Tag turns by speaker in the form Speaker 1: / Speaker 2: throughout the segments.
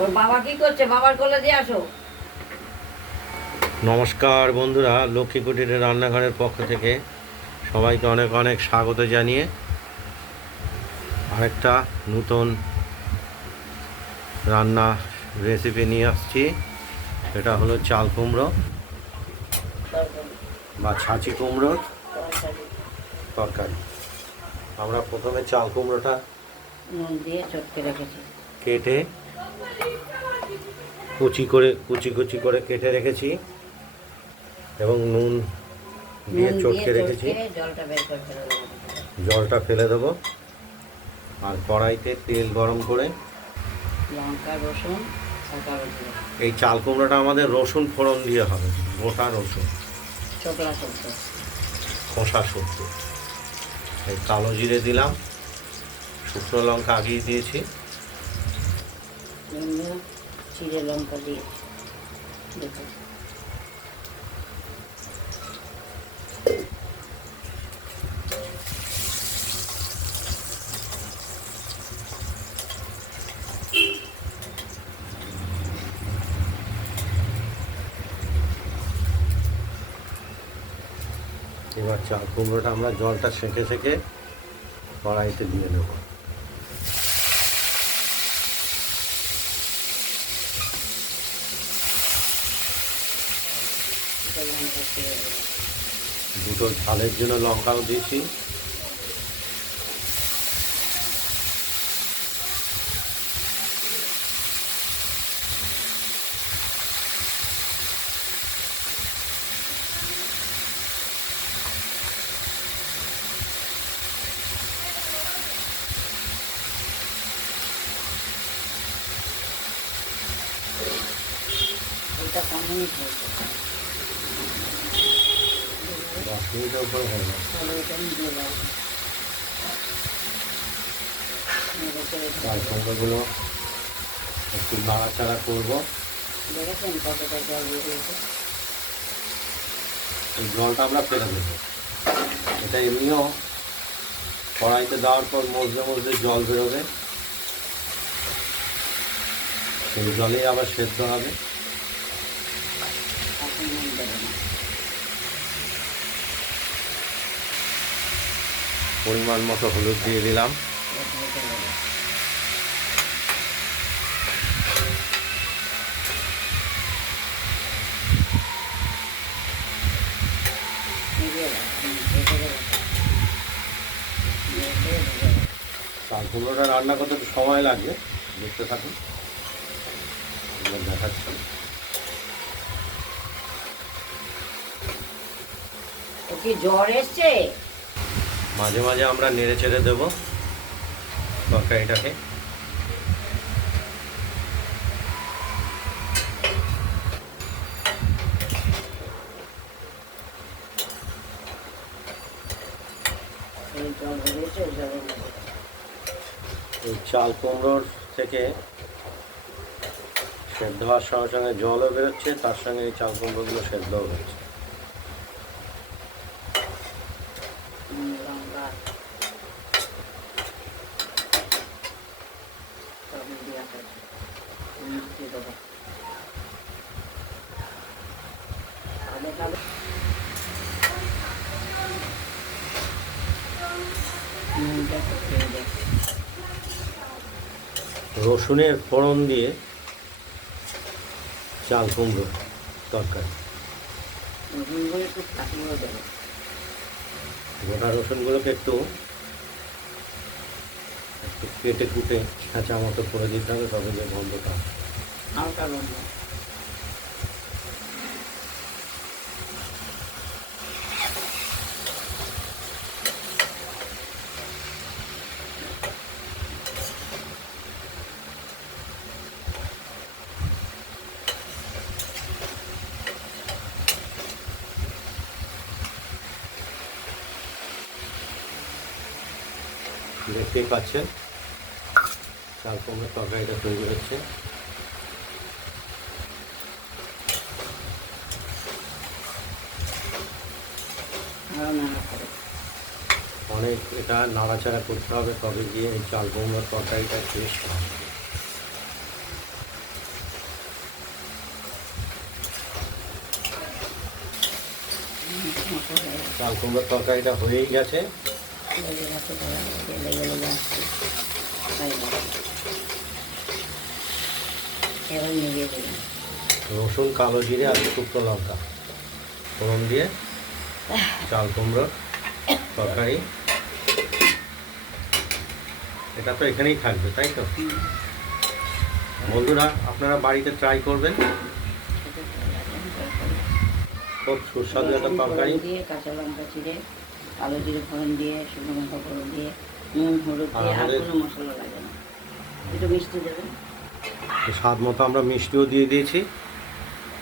Speaker 1: ওর বাবা কি করছে? বাবার কোলে দিয়ে আসো।
Speaker 2: নমস্কার বন্ধুরা লক্ষ্মী কুটিরের রান্নাঘরের পক্ষ থেকে সবাইকে অনেক অনেক স্বাগত জানিয়ে আরেকটা নতুন রান্না রেসিপি নিয়ে আসছি। এটা হলো চাল কুমড়ো বা ছাঁচি কুমড়োর তরকারি। আমরা প্রথমে চাল কুমড়োটা
Speaker 1: নুন দিয়ে চটকে রেখেছি।
Speaker 2: কেটে কুচি করে কুচি কুচি করে কেটে রেখেছি এবং নুন দিয়ে চটকে রেখেছি।
Speaker 1: জলটা ফেলে দেবো।
Speaker 2: আর কড়াইতে তেল গরম করে
Speaker 1: লঙ্কা রসুন
Speaker 2: এই চাল কুমড়োটা আমাদের রসুন ফোড়ন দিয়ে হবে গোটা রসুন। খোসা শুক্তো এই কালো জিরে দিলাম শুকনো লঙ্কা আগিয়ে দিয়েছি।
Speaker 1: এমনি চিড়ে লঙ্কা দিয়ে দেখো
Speaker 2: এবার চাল কুমড়োটা আমরা জলটা সেঁকে সেঁকে কড়াইতে দিয়ে দেবো। দুটো ঝালের জন্য লঙ্কাও দিয়েছি।
Speaker 1: এটা কম
Speaker 2: মিনিটের উপরে হয়ে
Speaker 1: এটা চেড়ে
Speaker 2: চাল কুমড়োগুলো একটু নাড়াচাড়া করব। জলটা আমরা ফেলে দেবো। এটা এমনিও কড়াইতে দেওয়ার পর মধ্যে মধ্যে জল বেরোবে। সেই জলেই আবার সেদ্ধ হবে
Speaker 1: এখন নুন দেবে না
Speaker 2: পরিমাণ মতো হলুদ দিয়ে দিলাম। কুমড়োটা রান্না করতে সময় লাগবে, দেখতে থাকুন। দেখাচ্ছি।
Speaker 1: কি জ্বর এসছে?
Speaker 2: মাঝে মাঝে আমরা নেড়ে চেড়ে দেবো তরকারিটাকে। চাল কুমড়োর থেকে সেদ্ধ হওয়ার সঙ্গে সঙ্গে জলও বেরোচ্ছে, তার সঙ্গে এই চাল কুমড়োগুলো সেদ্ধও হচ্ছে
Speaker 1: নুন, লঙ্কা সব দেওয়া হয়েছে মিষ্টি দেবো কালো কালো নুনটা একটু খেয়ে দেয়
Speaker 2: রসুনের ফোড়ন দিয়ে চাল কুমড়ো তরকারি গোটা রসুনগুলোকে একটু একটু কেটে কুটে খাঁচা মতো করে দিতে হবে, তবে যে গন্ধটা।
Speaker 1: হালকা লঙ্কা
Speaker 2: দেখতেই পাচ্ছেন। চাল কুমড়ো তরকারিটা তৈরি হচ্ছে। অনেক এটা নাড়াচাড়া করতে হবে, তবে গিয়ে এই চাল কুমড়ার তরকারিটা টেস্ট হবে। চাল কুমড়ার তরকারিটা হয়েই গেছে।
Speaker 1: লেগে গেছে ধরা লেগে লেগে গেছে এবার নিভিয়ে দেবেন
Speaker 2: রসুন, কালো জিরে আর শুকনো লঙ্কা। ফোড়ন দিয়ে চাল কুমড়োর তরকারি। এটা তো এখানেই থাকবে, তাই তো? বন্ধুরা, আপনারা বাড়িতে ট্রাই করবেন। খুব সুস্বাদু একটা তরকারি।
Speaker 1: কাঁচা লঙ্কা চিড়ে কালো জিরে ফোড়ন দিয়ে শুকনো লঙ্কা ফোড়ন দিয়ে নুন হলুদ দিয়ে আর কোনো মশলা লাগে না। একটু মিষ্টি দেবেন
Speaker 2: স্বাদ মতো আমরা মিষ্টিও দিয়ে দিয়েছি।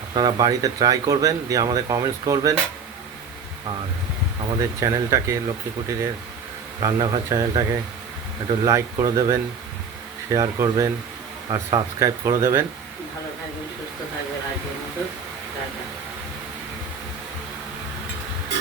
Speaker 2: আপনারা বাড়িতে ট্রাই করবেন দিয়ে আমাদের কমেন্টস করবেন। আর আমাদের চ্যানেলটাকে লক্ষ্মী কুটিরের রান্নাঘর চ্যানেলটাকে একটু লাইক করে দেবেন শেয়ার করবেন আর সাবস্ক্রাইব করে দেবেন।
Speaker 1: ভালো থাকবেন সুস্থ থাকবেন আজকের মতো।